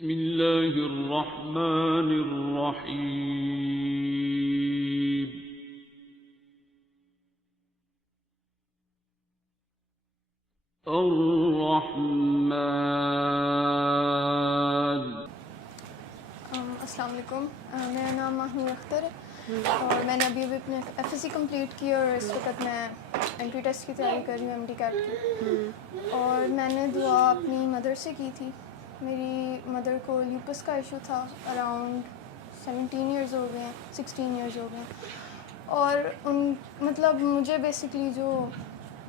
بسم اللہ الرحمن الرحیم. الرحمن. السلام علیکم. میرا نام ماہنور اختر ہے اور میں نے ابھی اپنے ایف ایس سی کمپلیٹ کی اور اس وقت میں انٹری ٹیسٹ کی تیاری کر رہی ہوں، ایم ڈی کیٹ کی. اور میں نے دعا اپنی مدر سے کی تھی. میری مدر کو لیوپس کا ایشو تھا، اراؤنڈ 17 ایئرز ہو گئے ہیں، 16 ایئرز ہو گئے ہیں. اور مطلب مجھے بیسکلی جو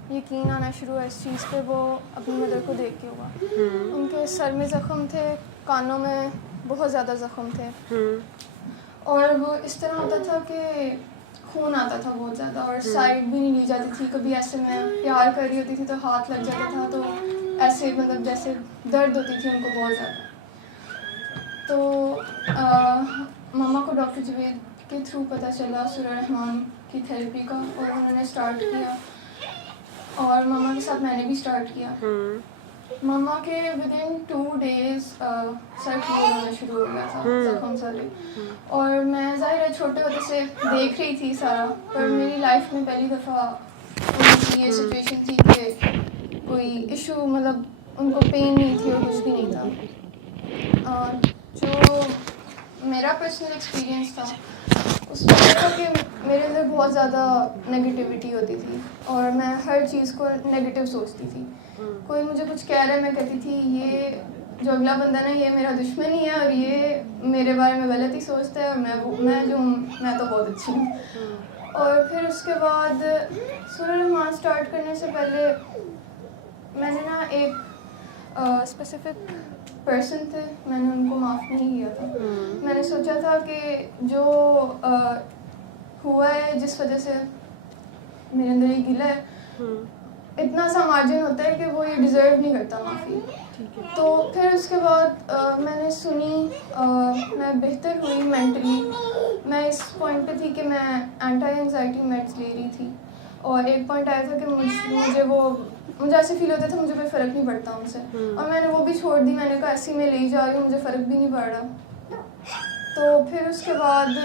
یقین آنا شروع ہوا اس چیز پہ وہ اپنی مدر کو دیکھ کے ہوا. ان کے سر میں زخم تھے، کانوں میں بہت زیادہ زخم تھے، اور وہ اس طرح ہوتا تھا کہ خون آتا تھا بہت زیادہ، اور سائڈ بھی نہیں لی جاتی تھی. کبھی ایسے میں پیار کر رہی ہوتی تھی تو ہاتھ لگ جاتا تھا، تو ایسے مطلب جیسے درد ہوتی تھی ان کو بہت زیادہ. تو مما کو ڈاکٹر جوید کے تھرو پتہ چلا سورہ رحمان کی تھیراپی کا، اور انہوں نے اسٹارٹ کیا، اور مما کے ساتھ میں نے بھی اسٹارٹ کیا. مما کے ودن 2 days سر کلیئر ہونا شروع ہو گیا تھا زخم سارے. اور میں ظاہر ہے چھوٹے ہوتے سے دیکھ رہی تھی سارا، پر میری لائف میں پہلی دفعہ ان کی یہ سچویشن تھی کہ کوئی ایشو، مطلب ان کو پین نہیں تھی اور کچھ بھی نہیں تھا. جو میرا پرسنل ایکسپیرئنس تھا اس میں یہ تھا کہ میرے اندر بہت زیادہ نگیٹیوٹی ہوتی تھی، اور میں ہر چیز کو نگیٹیو سوچتی تھی. کوئی مجھے کچھ کہہ رہا ہے، میں کہتی تھی یہ جو اگلا بندہ نا یہ میرا دشمن ہی ہے، اور یہ میرے بارے میں غلط ہی سوچتا ہے، اور میں جو ہوں میں تو بہت اچھی ہوں. اور پھر اس کے بعد سورہ رحمان اسٹارٹ کرنے سے پہلے میں نے نا ایک اسپیسیفک پرسن تھے، میں نے ان کو معاف نہیں کیا تھا. میں نے سوچا تھا کہ جو ہوا ہے جس وجہ سے میرے اندر یہ گلہ ہے، اتنا سا مارجن ہوتا ہے کہ وہ یہ ڈیزرو نہیں کرتا معافی. تو پھر اس کے بعد میں نے سنی، میں بہتر ہوئی مینٹلی. میں اس پوائنٹ پہ تھی کہ میں اینٹی انگزائٹی میڈس لے رہی تھی، اور ایک پوائنٹ آیا تھا کہ مجھے ایسے فیل ہوتا تھا مجھے کوئی فرق نہیں پڑتا ان سے، اور میں نے وہ بھی چھوڑ دی. میں نے کہا ایسی میں لے جا رہی ہوں، مجھے فرق بھی نہیں پڑ رہا. تو پھر اس کے بعد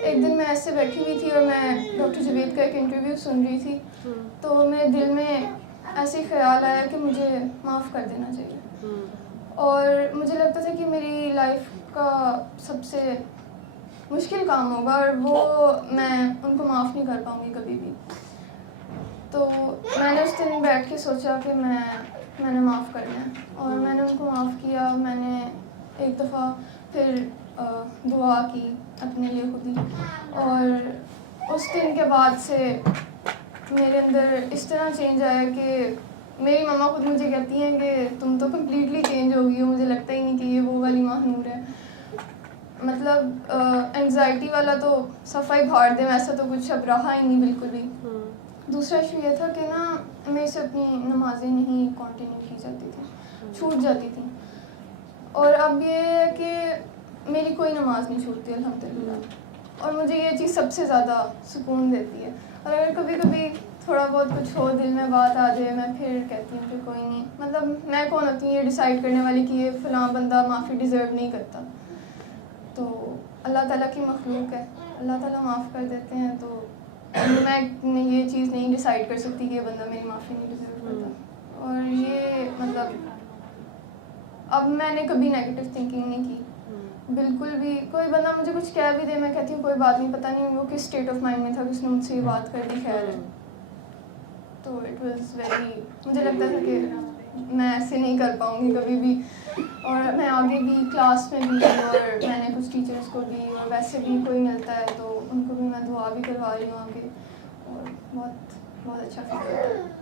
ایک دن میں ایسے بیٹھی ہوئی تھی اور میں ڈاکٹر جوید کا ایک انٹرویو سن رہی تھی، تو میرے دل میں ایسے خیال آیا کہ مجھے معاف کر دینا چاہیے. اور مجھے لگتا تھا کہ میری لائف کا سب سے مشکل کام ہوگا، اور وہ میں ان کو معاف نہیں کر پاؤں گی کبھی بھی. تو میں نے اس دن بیٹھ کے سوچا کہ میں نے معاف کرنا ہے، اور میں نے ان کو معاف کیا. میں نے ایک دفعہ پھر دعا کی اپنے لیے خود ہی، اور اس دن کے بعد سے میرے اندر اس طرح چینج آیا کہ میری مما خود مجھے کہتی ہیں کہ تم تو کمپلیٹلی چینج ہو گئی ہو، مجھے لگتا ہی نہیں کہ یہ وہ والی ماہنور ہے. مطلب انگزائٹی والا تو صفائی بھاڑ دیں، ویسا تو کچھ اب رہا ہی نہیں بالکل بھی. دوسرا ایشو یہ تھا کہ نا میرے سے اپنی نمازیں نہیں کنٹینیو کی جاتی تھیں، چھوٹ جاتی تھیں. اور اب یہ ہے کہ میری کوئی نماز نہیں چھوٹتی الحمدللہ، اور مجھے یہ چیز سب سے زیادہ سکون دیتی ہے. اور اگر کبھی کبھی تھوڑا بہت کچھ ہو دل میں بات آ جائے، میں پھر کہتی ہوں کہ کوئی نہیں. مطلب میں کون ہوتی ہوں یہ ڈیسائیڈ کرنے والی کہ یہ فلاں بندہ معافی ڈیزرو نہیں کرتا. تو اللہ تعالیٰ کی مخلوق ہے، اللہ تعالیٰ معاف کر دیتے ہیں. تو میں یہ چیز نہیں ڈیسائیڈ کر سکتی کہ یہ بندہ میری معافی نہیں ڈیزرو کرتا. اور یہ مطلب اب میں نے کبھی نیگیٹو تھنکنگ نہیں کی بالکل بھی. کوئی بندہ مجھے کچھ کہہ بھی دے، میں کہتی ہوں کوئی بات نہیں، پتہ نہیں وہ کس اسٹیٹ آف مائنڈ میں تھا کہ اس نے مجھ سے یہ بات کر دی، خیر ہے. تو اٹ واز ویری، مجھے لگتا تھا کہ میں ایسے نہیں کر پاؤں گی کبھی بھی. اور میں آگے بھی کلاس میں بھی، اور میں نے کچھ ٹیچرس کو بھی، اور ویسے بھی کوئی ملتا ہے تو ان کو بھی میں دعا بھی کروا رہی ہوں آگے، اور بہت بہت اچھا فیل ہوتا ہے.